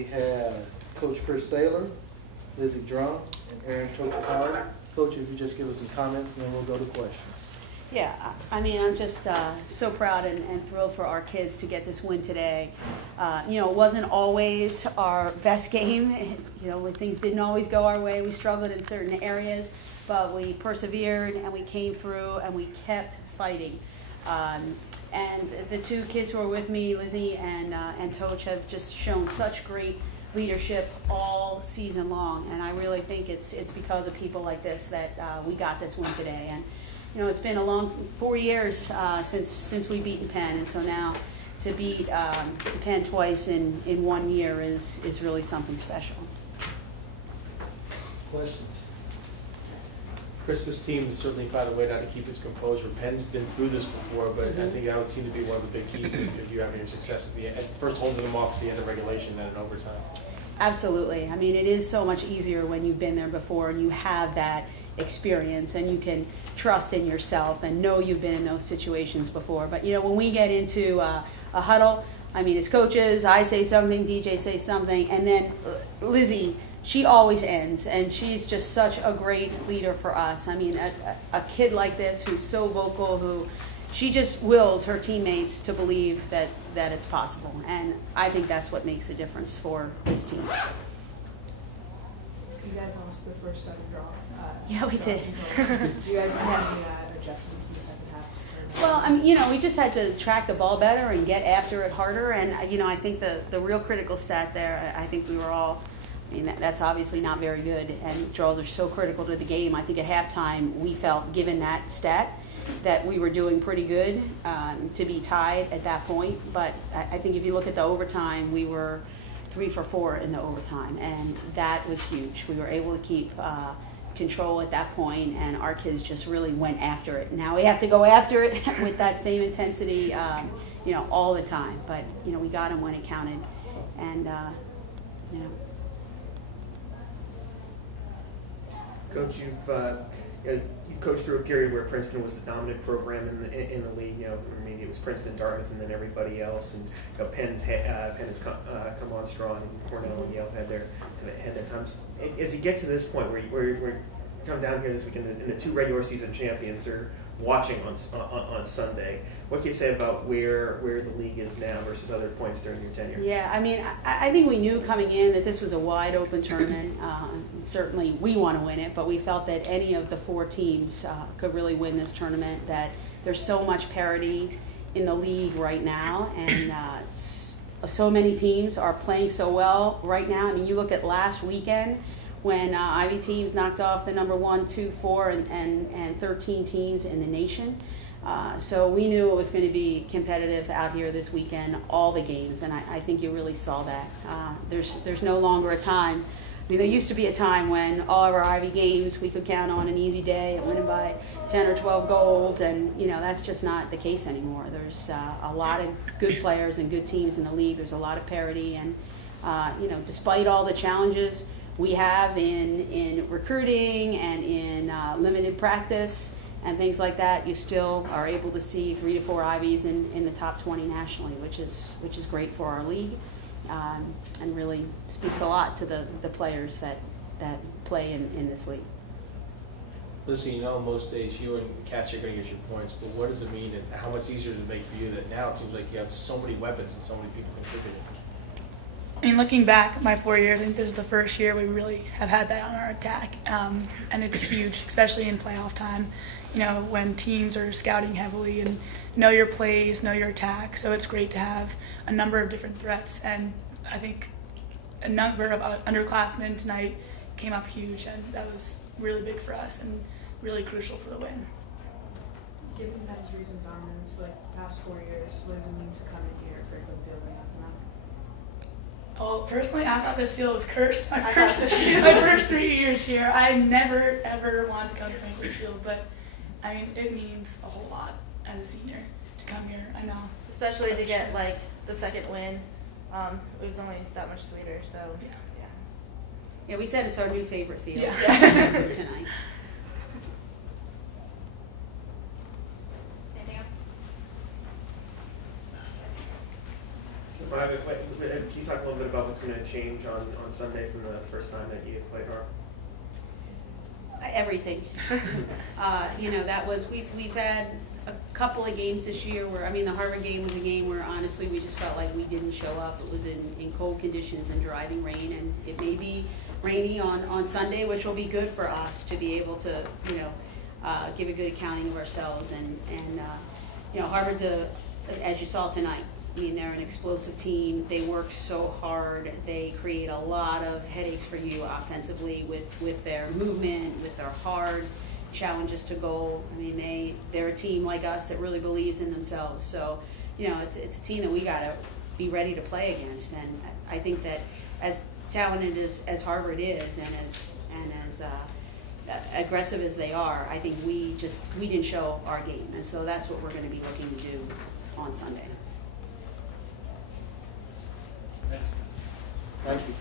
we have Coach Chris Saylor, Lizzie Drum, and Aaron Howard. Coach, if you just give us some comments, and then we'll go to questions. Yeah, I mean, I'm just so proud and thrilled for our kids to get this win today. You know, it wasn't always our best game. You know, when things didn't always go our way, we struggled in certain areas, but we persevered and we came through and we kept fighting. And the two kids who are with me, Lizzie and Toch, have just shown such great leadership all season long, and I really think it's because of people like this that we got this win today. And you know, it's been a long 4 years since we beaten Penn, and so now to beat Penn twice in 1 year is really something special. Questions? Chris, this team has certainly found a way now to keep its composure. Penn's been through this before, but I think that would seem to be one of the big keys of you having your success at the end. First holding them off at the end of regulation, then in overtime. Absolutely. I mean, it is so much easier when you've been there before and you have that experience and you can trust in yourself and know you've been in those situations before. But, you know, when we get into a huddle, I mean, as coaches, I say something, DJ says something, and then Lizzie, she always ends, and she's just such a great leader for us. I mean, a kid like this who's so vocal, who she just wills her teammates to believe that it's possible, and I think that's what makes a difference for this team. You guys lost the first set draw. Yeah, we did. Do you guys have any adjustments in the second half? Well, I mean, you know, we just had to track the ball better and get after it harder, and you know, I think the real critical stat there, I think we were all, I mean, that's obviously not very good, and draws are so critical to the game. I think at halftime we felt, given that stat, that we were doing pretty good to be tied at that point. But I think if you look at the overtime, we were 3 for 4 in the overtime, and that was huge. We were able to keep control at that point, and our kids just really went after it. Now we have to go after it with that same intensity, you know, all the time. But you know, we got them when it counted, and you know. Coach, you've coached through a period where Princeton was the dominant program in the league. You know, I mean, it was Princeton, Dartmouth, and then everybody else. And you know, Penn has come on strong, and Cornell and Yale had their times. As you get to this point where you come down here this weekend, and the two regular season champions are watching on Sunday, what can you say about where the league is now versus other points during your tenure? Yeah, I mean, I think we knew coming in that this was a wide open tournament. Certainly we want to win it, but we felt that any of the 4 teams could really win this tournament, that there's so much parity in the league right now, and so many teams are playing so well right now. I mean, you look at last weekend when Ivy teams knocked off the number 1, 2, 4, and 13 teams in the nation. So we knew it was going to be competitive out here this weekend, all the games, and I think you really saw that. There's no longer a time. I mean, there used to be a time when all of our Ivy games we could count on an easy day and winning by 10 or 12 goals, and you know, that's just not the case anymore. There's a lot of good players and good teams in the league. There's a lot of parity, and you know, despite all the challenges we have in recruiting and in limited practice and things like that, you still are able to see 3 to 4 Ivies in the top 20 nationally, which is great for our league, and really speaks a lot to the players that play in this league. Listen, you know, most days you and Cassie are going to get your points, but what does it mean, and how much easier does it make for you that now it seems like you have so many weapons and so many people contributing? I mean, looking back, my 4 years, I think this is the first year we really have had that on our attack, and it's huge, especially in playoff time. You know, when teams are scouting heavily and know your plays, know your attack. So it's great to have a number of different threats, and I think a number of underclassmen tonight came up huge, and that was really big for us and really crucial for the win. Given Penn's recent dominance, like past 4 years, what does it mean to come in here at Franklin Field and Well, personally, I thought this field was cursed. My first 3 years here, I never, ever wanted to come to Franklin Field, but, I mean, it means a whole lot as a senior to come here, I know. Especially to get, like, the second win. It was only that much sweeter, so, yeah. Yeah, we said it's our new favorite field Yeah. tonight. Anything else? Can you talk a little bit about what's going to change on Sunday from the first time that you played Harvard? Everything. That was, we've had a couple of games this year where, I mean, the Harvard game was a game where honestly we just felt like we didn't show up. It was in cold conditions and driving rain, and it may be rainy on Sunday, which will be good for us to be able to, give a good accounting of ourselves. And Harvard's as you saw tonight, I mean, they're an explosive team. They work so hard. They create a lot of headaches for you offensively with their movement, with their hard challenges to goal. I mean, they're a team like us that really believes in themselves. So, it's a team that we got to be ready to play against. And I think that as talented as Harvard is, and as aggressive as they are, I think we didn't show our game, and so that's what we're going to be looking to do on Sunday. Thank you.